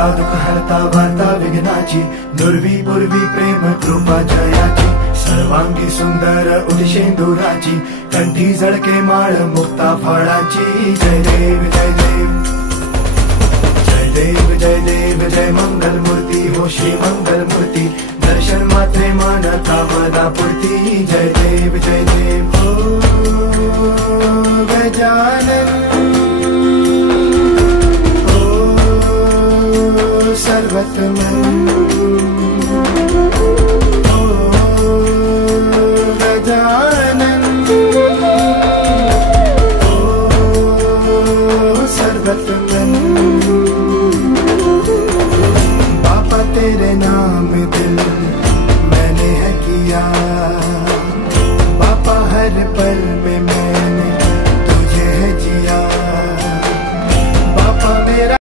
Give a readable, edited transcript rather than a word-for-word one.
हरता दुःख हरता वार्ता विघ्नाची, दुर्वी पूर्वी प्रेम कृपा जयाची, सर्वांगी सुंदर उदिशेंदुराची, कंठी झळके माळ मुक्ता फळाची. जय देव जय देव जय देव जय देव जय मंगल मूर्ती हो श्री मंगल मूर्ती, दर्शन मात्रे मन कामना पूर्ती. जय देव जय देव हो गजानन हो सर्वतमन.